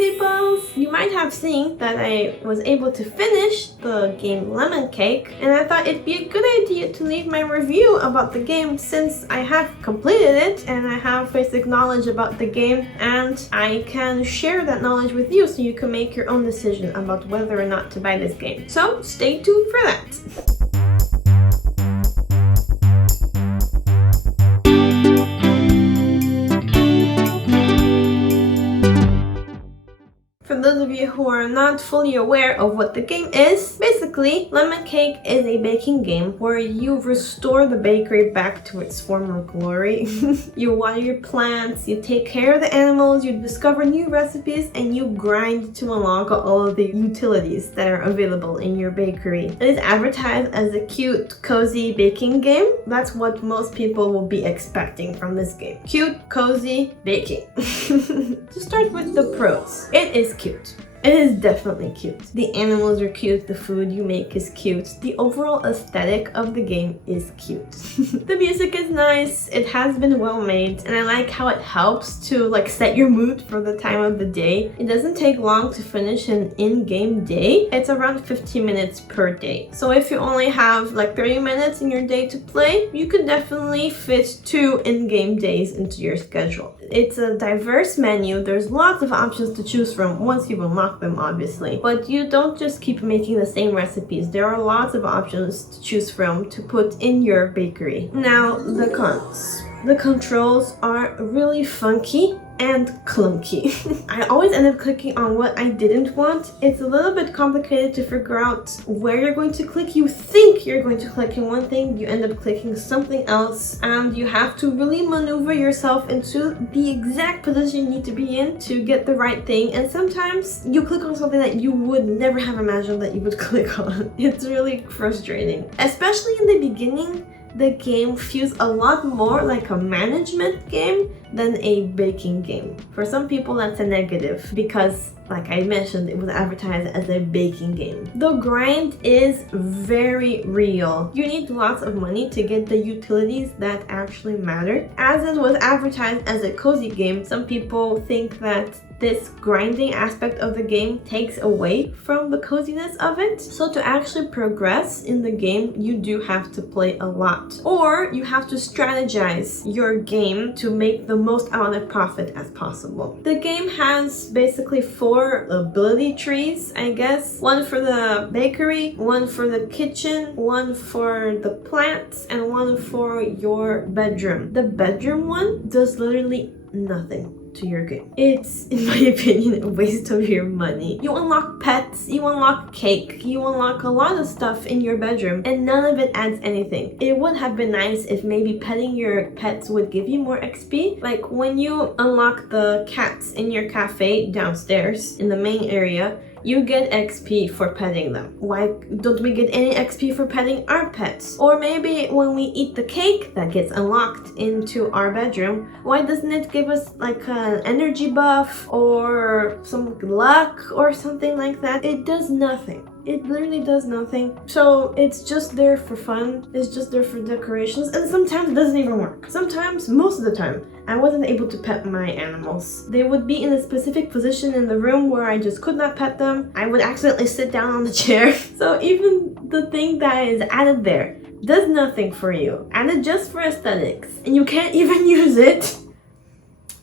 peoples! You might have seen that I was able to finish the game Lemon Cake, and I thought it'd be a good idea to leave my review about the game since I have completed it and I have basic knowledge about the game, and I can share that knowledge with you so you can make your own decision about whether or not to buy this game. So stay tuned for that. For those of you who are not fully aware of what the game is, basically, Lemon Cake is a baking game where you restore the bakery back to its former glory. You water your plants, you take care of the animals, you discover new recipes, and you grind to unlock all of the utilities that are available in your bakery. It is advertised as a cute, cozy baking game. That's what most people will be expecting from this game. Cute, cozy baking. To start with the pros, it is cute. It is definitely cute. The animals are cute, the food you make is cute, the overall aesthetic of the game is cute. The music is nice, it has been well made, and I like how it helps to set your mood for the time of the day. It doesn't take long to finish an in-game day. It's around 15 minutes per day. So if you only have 30 minutes in your day to play, you could definitely fit 2 in-game days into your schedule. It's a diverse menu, there's lots of options to choose from once you've unlocked them, obviously, but you don't just keep making the same recipes. There are lots of options to choose from to put in your bakery. Now, the cons. The controls are really funky and clunky. I always end up clicking on what I didn't want. It's a little bit complicated to figure out where you're going to click. You think you're going to click in one thing, you end up clicking something else, and you have to really maneuver yourself into the exact position you need to be in to get the right thing, and sometimes you click on something that you would never have imagined that you would click on. It's really frustrating. Especially in the beginning, the game feels a lot more like a management game than a baking game. For some people, that's a negative because, like I mentioned, it was advertised as a baking game. The grind is very real. You need lots of money to get the utilities that actually matter. As it was advertised as a cozy game, some people think that this grinding aspect of the game takes away from the coziness of it. So to actually progress in the game, you do have to play a lot. Or you have to strategize your game to make the most amount of profit as possible. The game has basically 4 ability trees, I guess. One for the bakery, one for the kitchen, one for the plants, and one for your bedroom. The bedroom one does literally nothing to your game. It's, in my opinion, a waste of your money. You unlock pets, you unlock cake, you unlock a lot of stuff in your bedroom, and none of it adds anything. It would have been nice if maybe petting your pets would give you more XP. Like when you unlock the cats in your cafe downstairs in the main area, you get XP for petting them. Why don't we get any XP for petting our pets? Or maybe when we eat the cake that gets unlocked into our bedroom, why doesn't it give us an energy buff or some luck or something like that? It does nothing. It literally does nothing. So it's just there for fun. It's just there for decorations, and sometimes it doesn't even work. Sometimes, most of the time, I wasn't able to pet my animals. They would be in a specific position in the room where I just could not pet them. I would accidentally sit down on the chair. So even the thing that is added there does nothing for you. Added just for aesthetics, and you can't even use it.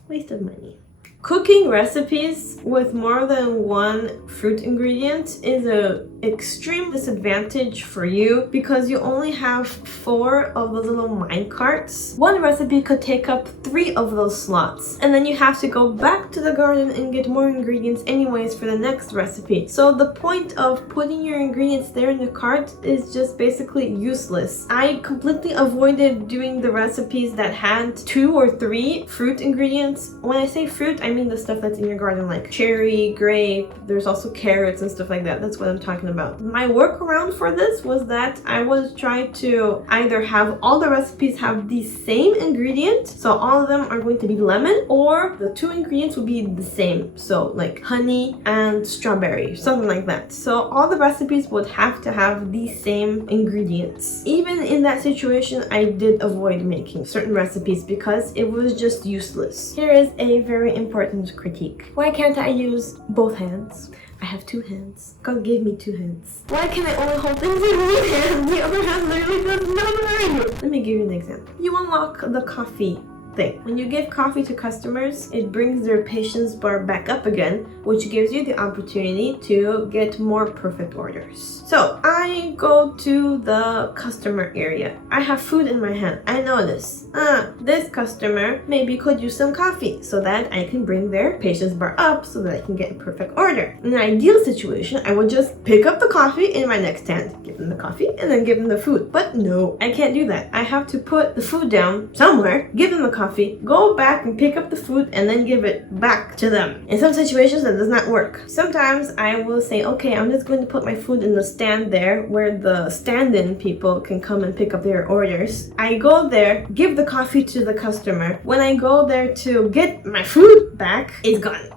Waste of money. Cooking recipes with more than 1 fruit ingredient is an extreme disadvantage for you because you only have 4 of those little mine carts. One recipe could take up 3 of those slots, and then you have to go back to the garden and get more ingredients anyways for the next recipe. So the point of putting your ingredients there in the cart is just basically useless. I completely avoided doing the recipes that had 2 or 3 fruit ingredients. When I say fruit, I mean the stuff that's in your garden, like cherry, grape, there's also carrots and stuff like that. That's what I'm talking about. My workaround for this was that I was trying to either have all the recipes have the same ingredient, so all of them are going to be lemon, or the 2 ingredients will be the same, so like honey and strawberry, something like that. So all the recipes would have to have the same ingredients. Even in that situation, I did avoid making certain recipes because it was just useless. Here is a very important person's critique. Why can't I use both hands? I have 2 hands. God gave me 2 hands. Why can I only hold things in one hand? The other hand literally does nothing. Let me give you an example. You unlock the coffee thing. When you give coffee to customers, it brings their patience bar back up again, which gives you the opportunity to get more perfect orders. So I go to the customer area. I have food in my hand. I notice, this customer maybe could use some coffee so that I can bring their patience bar up so that I can get a perfect order. In an ideal situation, I would just pick up the coffee in my next hand, give them the coffee, and then give them the food. But no, I can't do that. I have to put the food down somewhere, give them the coffee, go back and pick up the food, and then give it back to them. In some situations, that does not work. Sometimes I will say, okay, I'm just going to put my food in the stand there where the stand-in people can come and pick up their orders. I go there, give the coffee to the customer. When I go there to get my food back, it's gone.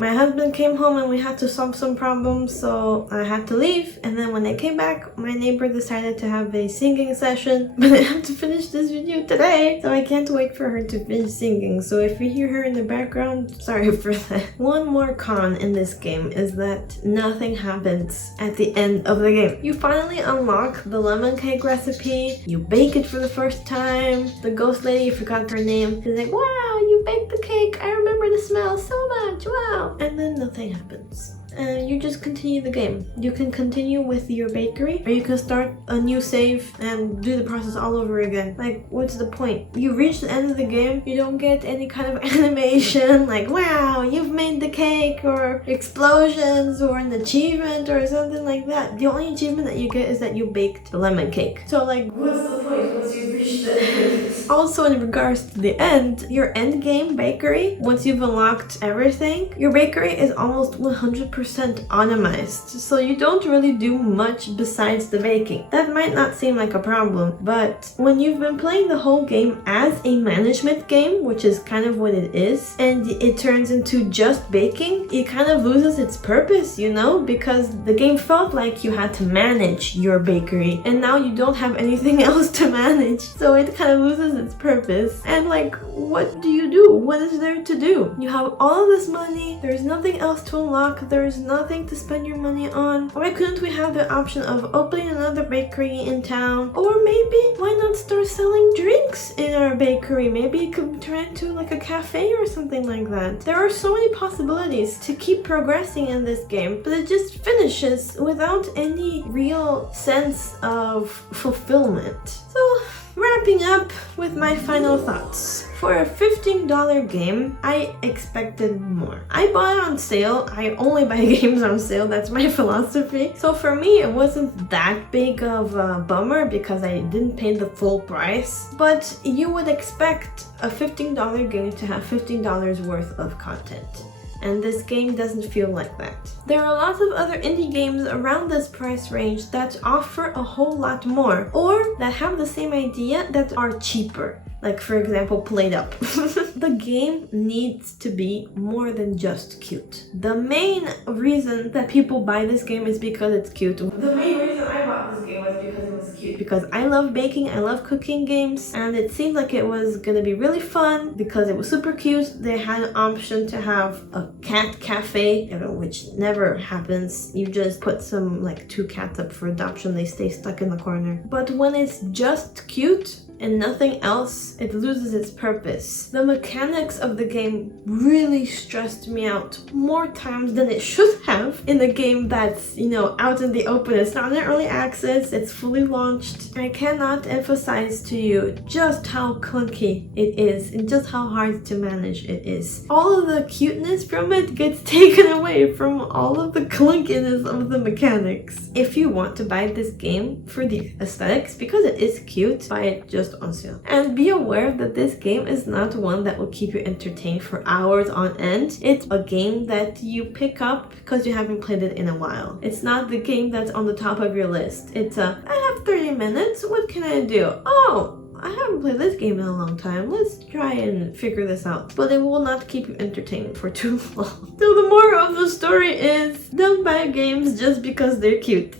My husband came home and we had to solve some problems, so I had to leave. And then when I came back, my neighbor decided to have a singing session. But I have to finish this video today, so I can't wait for her to finish singing. So if you hear her in the background, sorry for that. One more con in this game is that nothing happens at the end of the game. You finally unlock the lemon cake recipe. You bake it for the first time. The ghost lady, I forgot her name, she's like, wow, you baked the cake. I remember the smell so much. Wow. And then nothing happens. And you just continue the game. You can continue with your bakery, or you can start a new save and do the process all over again. Like, what's the point? You reach the end of the game, you don't get any kind of animation like, wow, you've made the cake, or explosions, or an achievement, or something like that. The only achievement that you get is that you baked the lemon cake. So like, what's the point once you've reached the end? Also, in regards to the end, your end game bakery, once you've unlocked everything, your bakery is almost 100% automized, so you don't really do much besides the baking. That might not seem like a problem, but when you've been playing the whole game as a management game, which is kind of what it is, and it turns into just baking, it kind of loses its purpose, you know, because the game felt like you had to manage your bakery, and now you don't have anything else to manage, so it kind of loses its purpose. And like, what do you do? What is there to do? You have all of this money, there's nothing else to unlock, there's nothing to spend your money on. Why couldn't we have the option of opening another bakery in town? Or maybe why not start selling drinks in our bakery? Maybe it could turn into like a cafe or something like that. There are so many possibilities to keep progressing in this game, but it just finishes without any real sense of fulfillment. So, wrapping up with my final thoughts. For a $15 game, I expected more. I bought it on sale. I only buy games on sale. That's my philosophy. So for me, it wasn't that big of a bummer because I didn't pay the full price. But you would expect a $15 game to have $15 worth of content. And this game doesn't feel like that. There are lots of other indie games around this price range that offer a whole lot more, or that have the same idea that are cheaper. Like, for example, Played Up. The game needs to be more than just cute. The main reason that people buy this game is because it's cute. The main reason I bought this game was because it was cute. Because I love baking, I love cooking games, and it seemed like it was gonna be really fun because it was super cute. They had an option to have a cat cafe, which never happens. You just put some, like, 2 cats up for adoption, they stay stuck in the corner. But when it's just cute and nothing else, it loses its purpose. The mechanics of the game really stressed me out more times than it should have in a game that's, you know, out in the open. It's not in early access, it's fully launched. I cannot emphasize to you just how clunky it is and just how hard to manage it is. All of the cuteness from it gets taken away from all of the clunkiness of the mechanics. If you want to buy this game for the aesthetics, because it is cute, buy it just on sale. And be aware that this game is not one that will keep you entertained for hours on end. It's a game that you pick up because you haven't played it in a while. It's not the game that's on the top of your list. It's I have 30 minutes, what can I do? Oh, I haven't played this game in a long time. Let's try and figure this out. But it will not keep you entertained for too long. So the moral of the story is, don't buy games just because they're cute.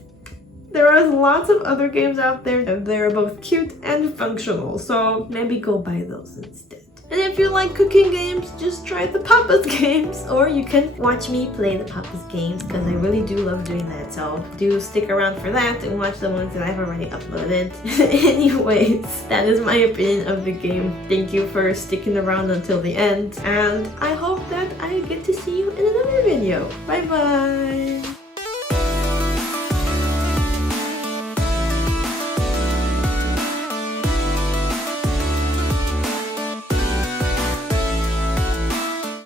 There are lots of other games out there that are both cute and functional, so maybe go buy those instead. And if you like cooking games, just try the Papa's games, or you can watch me play the Papa's games because I really do love doing that. So do stick around for that and watch the ones that I've already uploaded. Anyways, that is my opinion of the game. Thank you for sticking around until the end, and I hope that I get to see you in another video. Bye bye!